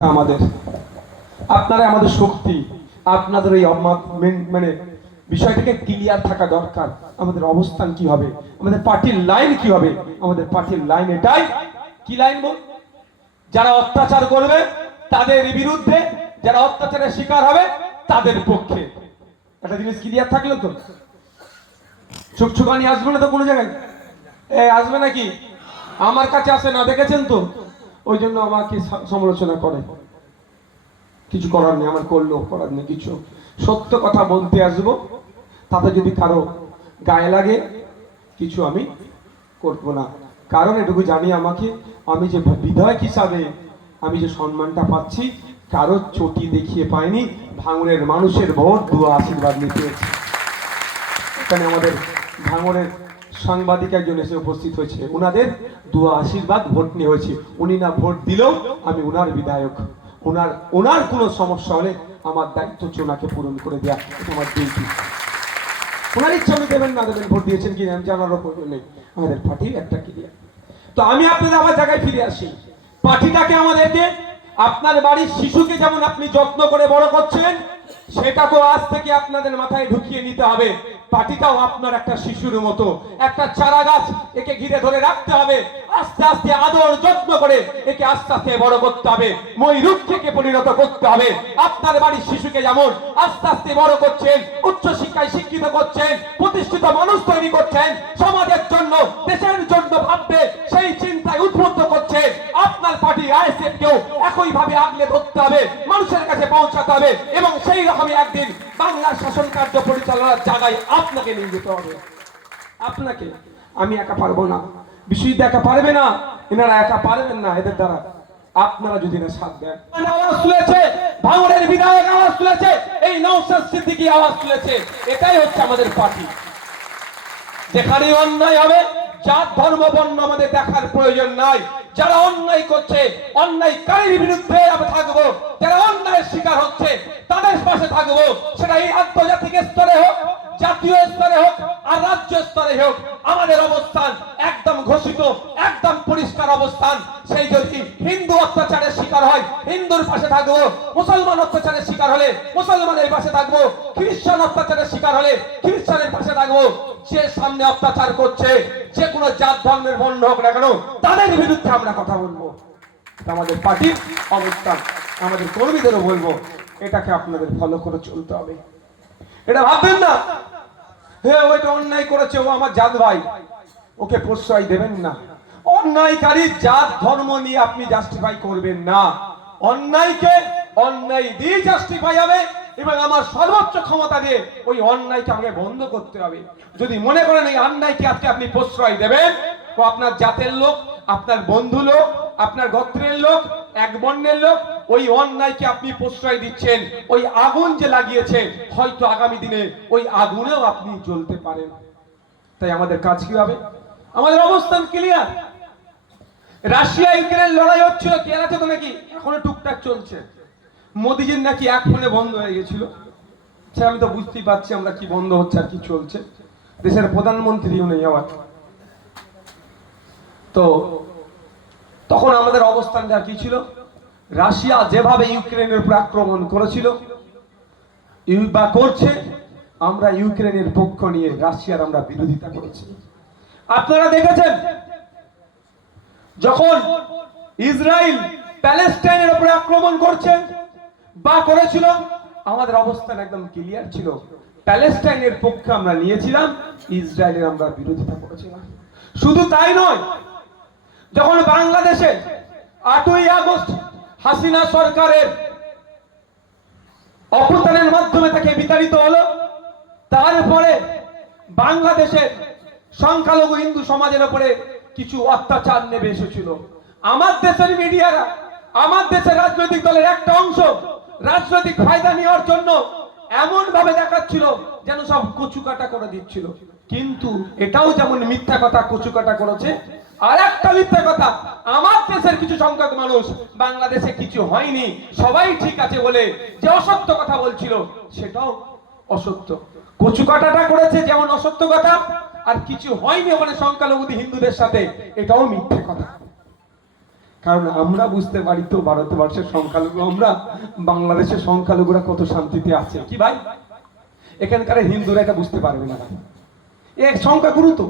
আমাদের। আপনারা আমাদের শক্তি, আপনাদের এই মানে বিষয়টাকে ক্লিয়ার থাকা দরকার। আমাদের অবস্থান কি হবে? আমাদের পার্টির লাইন কি হবে? আমাদের পার্টির লাইন এটাই। কি লাইন বল? যারা অত্যাচার করবে, তাদের বিরুদ্ধে যারা অত্যাচারের শিকার হবে, তাদের পক্ষে। একটা জিনিস ক্লিয়ার থাকল তো? ছুকছুকানি আসবে না তো কোনো জায়গায়? এ, আসবে নাকি? আমার কাছে আসে না, দেখেছেন তো? ওই জন্য আমাকে সমালোচনা করে। কিছু করার নেই, আমার করলেও করার নেই কিছু। সত্য কথা বলতে আসব, তাতে যদি কারও গায়ে লাগে, কিছু আমি করব না। কারণ এটুকু জানি আমাকে, আমি যে বিধায়ক হিসাবে আমি যে সম্মানটা পাচ্ছি, কারও চটি দেখিয়ে পাইনি, ভাঙনের মানুষের ভোট দুয়া আশীর্বাদ নিতে। এখানে আমাদের ভাঙনের সাংবাদিক একজন এসে উপস্থিত হয়েছে। ওনাদের দুয়া আশীর্বাদ, ভোট নিয়ে হয়েছে। উনি না ভোট দিলেও আমি ওনার বিধায়ক। ওনার ওনার কোনো সমস্যা হলে আমার দায়িত্ব হচ্ছে ওনাকে পূরণ করে দেওয়া আমার ডিউটি ওনার ইচ্ছা উনি দেবেন না দেবেন ভোট দিয়েছেন কি আমি জানারও প্রয়োজন নেই। আমাদের পার্টির একটা ক্লিয়ার তো আমি আপনাদের আমার জায়গায় ফিরে আসি। পার্টিটাকে আমাদেরকে, আপনার বাড়ির শিশুকে যেমন আপনি যত্ন করে বড় করছেন, সেটাকেও আজ থেকে আপনাদের মাথায় ঢুকিয়ে নিতে হবে। পার্টিটাও আপনার একটা শিশুর মতো। একটা চারা গাছ একে ঘিরে ধরে রাখতে হবে। আস্তে আস্তে আদর যত্ন করে একে আস্তে আস্তে বড় করতে হবে। মই রূপ থেকে পরিণত করতে হবে। আপনার বাড়ির শিশুকে যেমন আস্তে আস্তে বড় করছেন, উচ্চ শিক্ষায় শিক্ষিত করছেন, প্রতিষ্ঠিত মানুষ তৈরি করছেন, সমাজের জন্য, দেশের জন্য ভাববে কেও আগলে ধরতে হবে, মানুষের কাছে পৌঁছাতে হবে এবং সেই রকমই একদিন বাংলার শাসন কার্য পরিচালনার জায়গায় আপনাকে নিয়ে যেতে হবে। আপনাকে? আমি একা পারব না। বিশ্বজিৎ একা পারবে না, এনারা একা পারবেন না, এদের দ্বারা। আপনারা যদি না সাথ দেন। আওয়াজ তুলেছে, ভাঙড়ের বিধায়ক আওয়াজ তুলেছে, এই নৌসাদ সিদ্দিকী আওয়াজ তুলেছে। এটাই হচ্ছে আমাদের পার্টি। যেখানে অন্যায় হবে জাত, ধর্ম, বর্ণ আমাদের দেখার প্রয়োজন নাই। যারা অন্যায় করছে, অন্যায়কারীর বিরুদ্ধে আমরা থাকব। যারা অন্যায়ের শিকার হচ্ছে, তাদের পাশে থাকব। সেটা এই আন্তর্জাতিক স্তরে হোক, জাতীয় স্তরে হোক, আর রাজ্য স্তরে হোক। আমাদের অবস্থান একদম ঘোষিত, একদম পরিষ্কার অবস্থান। সেই যদি হিন্দু অত্যাচারের শিকার হয়, হিন্দুর পাশে থাকব, মুসলমান অত্যাচারের শিকার হলে মুসলমানের পাশে থাকব, খ্রিস্টান অত্যাচারের শিকার হলে খ্রিস্টানের পাশে থাকব। যে সামনে অত্যাচার করছে, যে কোনো জাত, ধর্মের বন্ধ হোক না কেন, তাদের বিরুদ্ধে আমরা কথা বলব। আমাদের পার্টির অবস্থান, আমাদের কর্মীদেরও বলব, এটাকে আপনাদের ফলো করে চলতে হবে। এটা ভাববেন না হ্যাঁ ওইটা অন্যায় করেছে, ও আমার জাত ভাই। ওকে প্রশ্রয় দেবেন না। অন্যায়কারী জাত, ধর্ম নিয়ে আপনি জাস্টিফাই করবেন না। অন্যায়কে অন্যায় দিয়ে জাস্টিফাই হবে, এবং আমার সর্বোচ্চ ক্ষমতা দিয়ে ওই অন্যায়কে আমাকে বন্ধ করতে হবে। যদি মনে করেন এই অন্যায়কে আজকে আপনি প্রশ্রয় দেবেন, তো আপনার জাতের লোক, আপনার বন্ধু লোক, আপনার গোত্রের লোক, এক বর্ণের লোক ওই অন্যায়কে আপনি প্রশ্রয় দিচ্ছেন, ওই আগুন যে লাগিয়েছে হয়তো আগামী দিনে ওই আগুনেও আপনি জ্বলতে পারেন। তাই আমাদের কাজ কি হবে? আমাদের অবস্থান ক্লিয়ার রাশিয়া, ইউক্রেন লড়াই হচ্ছিল কে আছে তো নাকি? এখনও টুকটাক চলছে। মোদিজির নাকি এক ফোনে বন্ধ হয়ে গেছিল। সে আমি তো বুঝতেই পারছি আমরা কি বন্ধ হচ্ছে আর কি চলছে। দেশের প্রধানমন্ত্রীও নেই আবার। তো তখন আমাদের অবস্থানটা কি ছিল? রাশিয়া যেভাবে ইউক্রেনের উপর আক্রমণ করেছিল বা করছে, আমরা ইউক্রেনের পক্ষ নিয়ে রাশিয়ার আমরা বিরোধিতা করেছি। আপনারা দেখেছেন, যখন ইসরায়েল প্যালেস্টাইনের উপরে আক্রমণ করছে বা করেছিল, আমাদের অবস্থান একদম ক্লিয়ার ছিল। প্যালেস্টাইনের পক্ষে আমরা নিয়েছিলাম, ইসরায়েলের আমরা বিরোধিতা করেছিলাম। শুধু তাই নয়, যখন বাংলাদেশে আটই আগস্ট হাসিনা সরকারের অভ্যুত্থানের মাধ্যমে তাকে বিতাড়িত হলো। তারপরে বাংলাদেশের সংখ্যালঘু হিন্দু সমাজের উপরে কিছু অত্যাচার নেমে এসেছিল। আমার দেশের মিডিয়ারা, আমার দেশের রাজনৈতিক দলের একটা অংশ রাজনৈতিক ফায়দা নেওয়ার জন্য এমন ভাবে দেখাচ্ছিল যেন সব কচুকাটা করে দিচ্ছিল। কিন্তু এটাও যেমন মিথ্যা কথা কচুকাটা করেছে আর একটা মিথ্যা কথা, আমার দেশের কিছু সংখ্যক মানুষ, বাংলাদেশে কিছু হয়নি, সবাই ঠিক আছে বলে যে অসত্য কথা বলছিল, সেটাও অসত্য। কচু কাটাটা করেছে যেমন অসত্য কথা, আর কিছু হয়নি ওখানে সংখ্যালঘু হিন্দুদের সাথে, এটাও মিথ্যে কথা। কারণ আমরা বুঝতে পারি তো, ভারতবর্ষের সংখ্যালঘু আমরা, বাংলাদেশের সংখ্যালঘুরা কত শান্তিতে আছে। কি ভাই? এখানকার হিন্দুরা এটা বুঝতে পারবে না এক সংখ্যা গুরু তো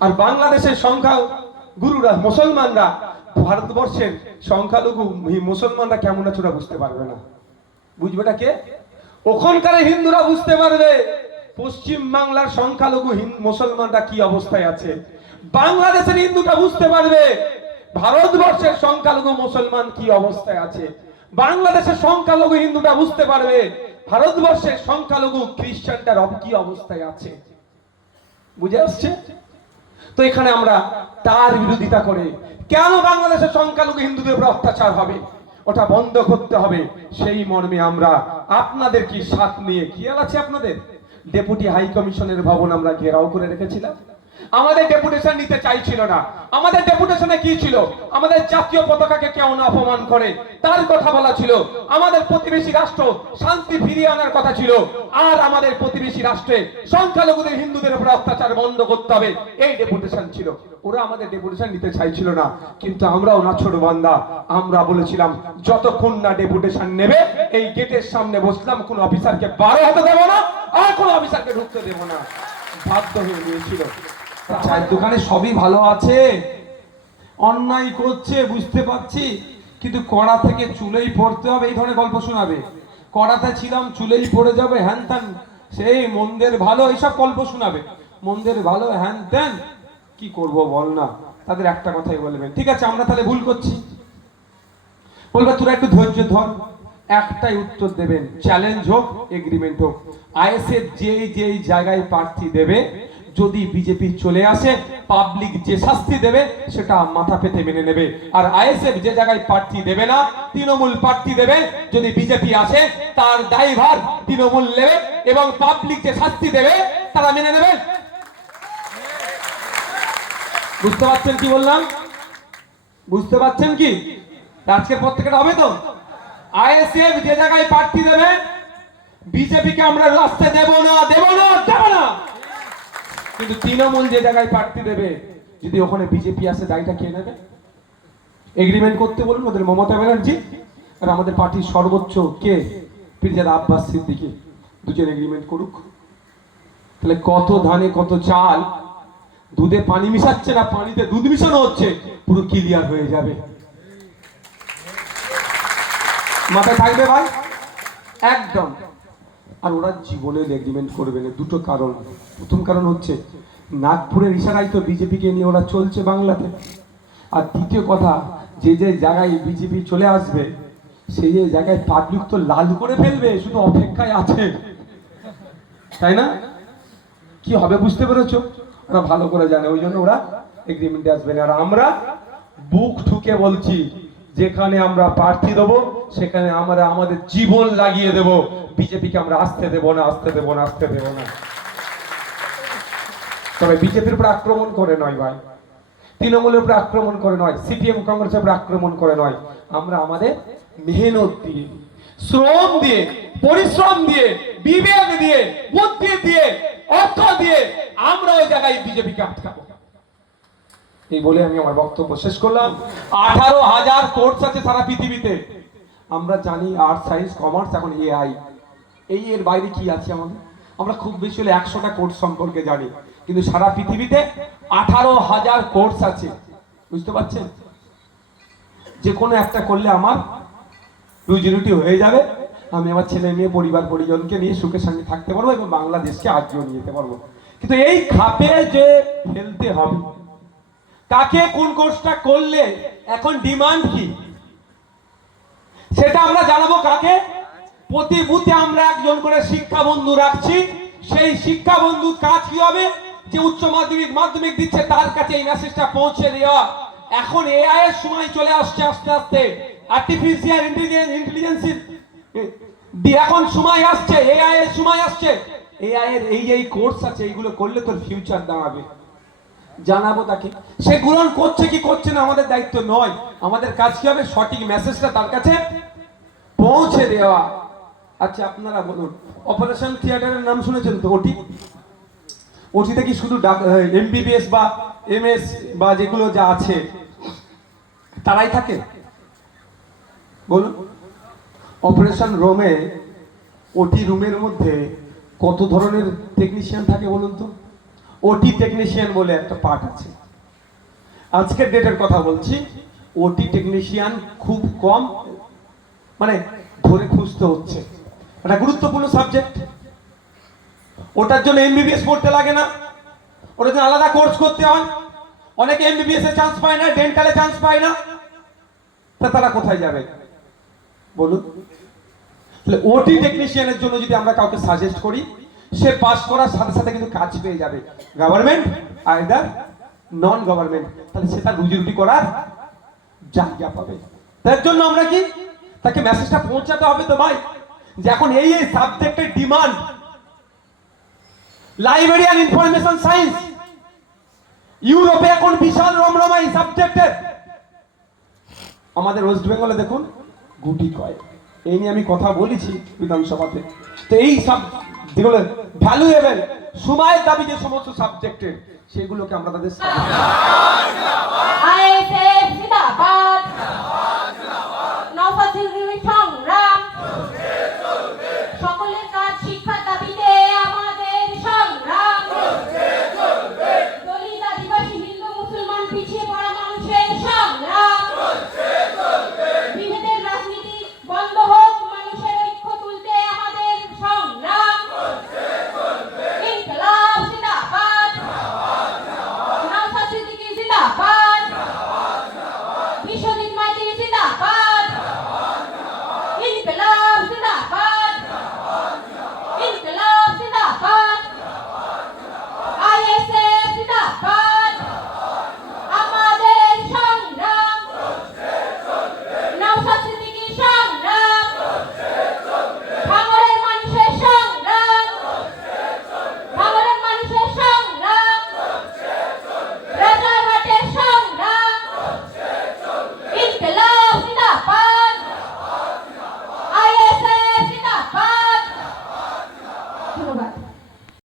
আর বাংলাদেশের সংখ্যা গুরুরা, মুসলমানরা, ভারতবর্ষের সংখ্যালঘু মুসলমানরা কেমন আছে ওরা বুঝতে পারবে না। বুঝবেটা কে? ওখানকার হিন্দুরা বুঝতে পারবে। পশ্চিম বাংলার সংখ্যালঘু মুসলমানরা কি অবস্থায় আছে। বাংলাদেশের হিন্দুটা বুঝতে পারবে। ভারতবর্ষের সংখ্যালঘু মুসলমান কি অবস্থায় আছে। বাংলাদেশের সংখ্যালঘু হিন্দুটা বুঝতে পারবে। ভারতবর্ষের সংখ্যালঘু খ্রিস্টানটার অব- কি অবস্থায় আছে। বুঝে আসছে? তো এখানে আমরা তার বিরোধিতা করে কেন বাংলাদেশের সংখ্যালঘু হিন্দুদের উপর অত্যাচার হবে? ওটা বন্ধ করতে হবে। সেই মর্মে আমরা আপনাদের কি সাথ নিয়ে খেয়াল আছে আপনাদের? ডেপুটি হাই কমিশনের ভবন আমরা ঘেরাও করে রেখেছিলাম। আমাদের ডেপুটেশন নিতে চাইছিল না। আমাদের ডেপুটেশনে কি ছিল? আমাদের জাতীয় পতাকাকে কেউ না অপমান করে। তার কথা বলা ছিল, আমাদের প্রতিবেশী রাষ্ট্র শান্তি ফিরিয়ে আনার কথা ছিল। আর আমাদের প্রতিবেশী রাষ্ট্রে সংখ্যালঘুদের, হিন্দুদের উপর অত্যাচার বন্ধ করতে হবে। এই ডেপুটেশন ছিল। ওরা আমাদের ডেপুটেশন নিতে চাইছিল না। কিন্তু আমরাও নাছোড় বান্দা, আমরা বলেছিলাম, যতক্ষণ না ডেপুটেশন নেবে, এই গেটের সামনে বসলাম, কোন অফিসারকে বারো হতে দেবো না, আর কোন অফিসারকে ঢুকতে দেবো না। বাধ্য হয়ে গিয়েছিল চায়ের দোকানে সবই ভালো আছে। অন্যায় করছে, বুঝতে পারছি, কিন্তু কড়া থেকে চুলেই পড়তে হবে, এই ধরনের গল্প শোনাবে। কড়াতে ছিলাম, চুলেই পড়ে যাবে, হ্যান ত্যান। সেই মন্দের ভালো, এইসব গল্প শোনাবে। মন্দের ভালো, হ্যান ত্যান। কি করব বল না, তাদের একটা কথাই বলবেন ঠিক আছে, আমরা তাহলে ভুল করছি। বলবে, তোরা একটু ধৈর্য ধর। একটাই উত্তর দেবেন চ্যালেঞ্জ হোক এগ্রিমেন্ট হোক। আইএসএফ যেই যেই জায়গায় প্রার্থী দেবে যদি বিজেপি চলে আসে পাবলিক যে শাস্তি দেবে, সেটা মাথা পেতে মেনে নেবে। আর আইএসএফ যে জায়গায় প্রার্থী দেবে না, তৃণমূল প্রার্থী দেবে, যদি বিজেপি আসে, তার দায়ভার তৃণমূল নেবে এবং পাবলিক যে শাস্তি দেবে, তারা মেনে নেবে। বুঝতে পারছেন কি বললাম? বুঝতে পারছেন কি? আজকের পর থেকে হবে তো? আইএসএফ যে জায়গায় প্রার্থী দেবে, বিজেপিকে আমরা রাস্তায় দেব না, দেব কিন্তু তৃণমূল যে জায়গায় প্রার্থী দেবে, যদি ওখানে বিজেপি আসে দায়টা কে নেবে? এগ্রিমেন্ট করতে বলুন ওদের মমতা ব্যানার্জি আর আমাদের পার্টির সর্বোচ্চ কে? পিরজাদা আব্বাস সিদ্দিকি। দুজন এগ্রিমেন্ট করুক। তাহলে কত ধানে, কত চাল? দুধে পানি মিশাচ্ছে না পানিতে দুধ মিশানো হচ্ছে? পুরো ক্লিয়ার হয়ে যাবে। মাথায় থাকবে ভাই? একদম। আর ওরা জীবনে এগ্রিমেন্ট করবে না। দুটো কারণ। প্রথম কারণ হচ্ছে, নাগপুরের ইশারায় তো বিজেপিকে নিয়ে ওরা চলছে বাংলাতে। আর দ্বিতীয় কথা, যে যে জায়গায় বিজেপি চলে আসবে সেই যে জায়গায় পাবলিক তো লাল করে ফেলবে, শুধু অপেক্ষায় আছে। তাই না? কি হবে বুঝতে পেরেছ? ওরা ভালো করে জানে, ওই জন্য ওরা এগ্রিমেন্টে আসবে না। আর আমরা বুক ঠুকে বলছি যেখানে আমরা প্রার্থী দেবো, সেখানে আমরা আমাদের জীবন লাগিয়ে দেব। বিজেপিকে আমরা আসতে দেব না, আসতে দেব না, আসতে দেব না। তবে বিজেপির উপর আক্রমণ করে নয় ভাই। তৃণমূলের উপর আক্রমণ করে নয়, সিপিএম কংগ্রেসের উপর আক্রমণ করে নয়। আমরা আমাদের মেহনত দিয়ে, শ্রম দিয়ে, পরিশ্রম দিয়ে, বিবেক দিয়ে, বুদ্ধি দিয়ে, অর্থ দিয়ে আমরা ওই জায়গায় বিজেপিকে আটকাবো। এই বলে আমি আমার বক্তব্য শেষ করলাম। আঠারো হাজার কোর্স আছে সারা পৃথিবীতে। আমরা জানি আর্ট, সায়েন্স, কমার্স, এখন এআই। এই এর বাইরে কি আছে আমাদের? আমরা খুব বেশি হলে একশোটা কোর্স সম্পর্কে জানি। কিন্তু সারা পৃথিবীতে আঠারো হাজার কোর্স আছে। বুঝতে পারছেন? যে কোনো একটা করলে আমার রুজি রুটি হয়ে যাবে। আমি আমার ছেলে মেয়ে, পরিবার, পরিজনকে নিয়ে সুখের সঙ্গে থাকতে পারব এবং বাংলাদেশকে আগিয়ে নিয়ে যেতে পারব। কিন্তু এই খাপে যে ফেলতে হবে কাকে কোন কোর্সটা করলে এখন ডিমান্ড কি? সেটা আমরা জানাব কাকে? প্রতি বুথে আমরা একজন করে শিক্ষা বন্ধু রাখছি। সেই শিক্ষা বন্ধুর কাজ কি হবে? যে উচ্চ মাধ্যমিক মাধ্যমিক দিচ্ছে, তার কাছে এই মেসেজটা পৌঁছে দেওয়া। এখন এআই এর সময় চলে আসছে আস্তে আস্তে। আর্টিফিশিয়াল ইন্টেলিজেন্স ইন্টেলিজেন্স এখন সময় আসছে এআই এর সময় আসছে। এআই এর এই এই কোর্স আছে, এইগুলো করলে তোর ফিউচার দাঁড়াবে। জানাব তাকে। সে গ্রহণ করছে কি করছে না আমাদের দায়িত্ব নয়। আমাদের কাজ কি হবে? সঠিক মেসেজটা তার কাছে পৌঁছে দেওয়া। আচ্ছা আপনারা বলুন অপারেশন থিয়েটারের নাম শুনেছেন তো ওটি? ওটিতে কি শুধু এমবিবিএস বা এমএস বা যেগুলো যা আছে, তারাই থাকে? বলুন। অপারেশন রুমে ওটি রুমের মধ্যে কত ধরনের টেকনিশিয়ান থাকে বলুন তো? ওটি টেকনিশিয়ান বলে একটা পার্ট আছে। আজকের ডেটের কথা বলছি। ওটি টেকনিশিয়ান খুব কম মানে ধরে খুঁজতে হচ্ছে। একটা গুরুত্বপূর্ণ সাবজেক্ট ওটার জন্য এমবিবিএস পড়তে লাগে না। ওটার জন্য আলাদা কোর্স করতে হয়। অনেকে এমবিবিএস এ চান্স পায় না ডেন্টালে চান্স পায় না। তা তারা কোথায় যাবে? বলুন। তাহলে ওটি টেকনিশিয়ানের জন্য যদি আমরা কাউকে সাজেস্ট করি সে পাস করার সাথে সাথে কিন্তু কাজ পেয়ে যাবে। গভর্নমেন্ট আইদার নন গভর্নমেন্ট তাহলে সে তার রুজি রুটি করার জায়গা পাবে। তার জন্য আমরা কি? তাকে মেসেজটা পৌঁছাতে হবে তো ভাই, যে এখন এই এই সাবজেক্টের demand library and information science ইউরোপে এখন বিশাল রমরমা এই সাবজেক্টের আমাদের ওয়েস্ট বেঙ্গলে দেখুন, গুটি কয় এই নিয়ে আমি কথা বলেছি বিধানসভাতে। তো এই সব যেগুলো ভ্যালুয়েবল সময়ের দাবি যে সমস্ত সাবজেক্টের সেগুলোকে আমরা তাদের